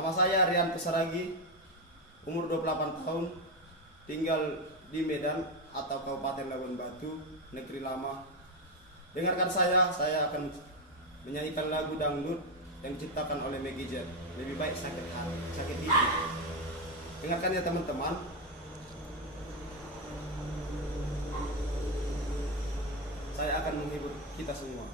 Nama saya Rian Pesaragi, umur 28 tahun, tinggal di Medan atau Kabupaten Labuan Batu, Negeri Lama. Dengarkan saya akan menyanyikan lagu dangdut yang diciptakan oleh Maggie Jet. Lebih baik sakit hati, sakit hati. Dengarkan ya teman-teman. Saya akan menghibur kita semua.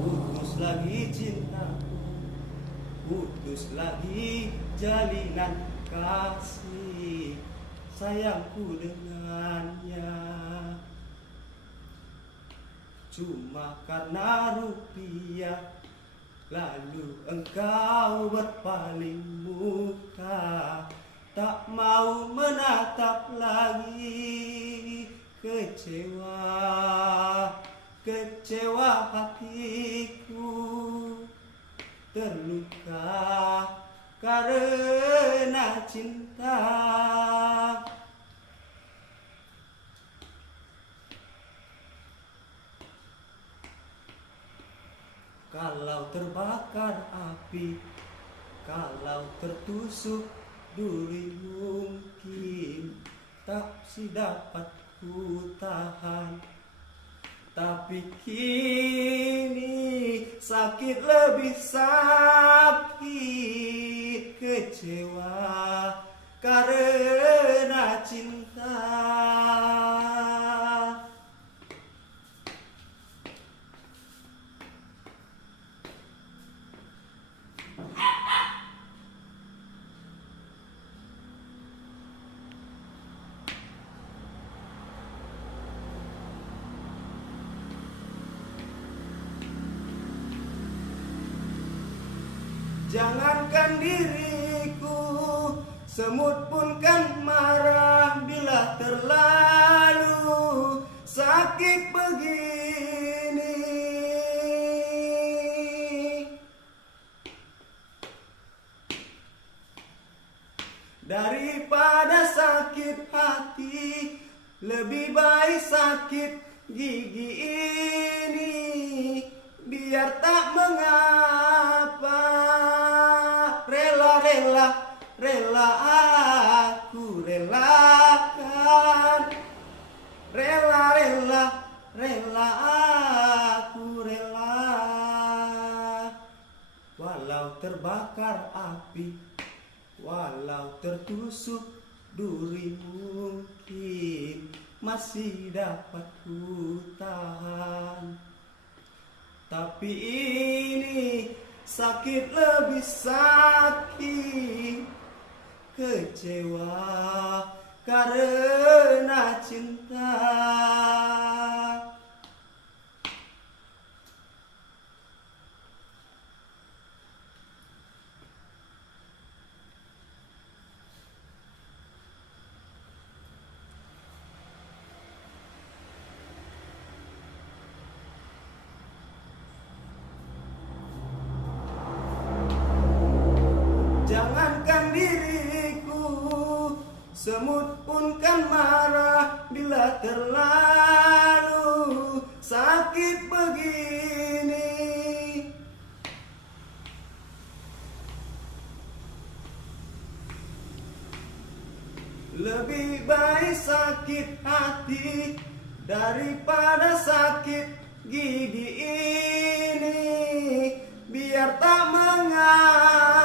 Putus lagi cinta, putus lagi jalinan kasih sayangku dengannya. Cuma karena rupiah, lalu engkau berpaling muka, tak mau menatap lagi. Kecewa hatiku, terluka karena cinta. Kalau terbakar api, kalau tertusuk duri, mungkin tak si dapat ku tahan. Tapi kini sakit lebih sakit, kecewa karena cinta. Jangankan diriku, semut pun kan marah bila terlalu sakit begini. Daripada sakit hati, lebih baik sakit gigi ini. Biar tak mengapa, rela aku relakan, rela aku rela. Walau terbakar api, walau tertusuk duri, mungkin masih dapat ku tahan. Tapi ini sakit lebih sakit, kecewa karena cinta. Jangankan diriku, semut pun kan marah bila terlalu sakit begini. Lebih baik sakit hati daripada sakit gigi ini. Biar tak mengapa,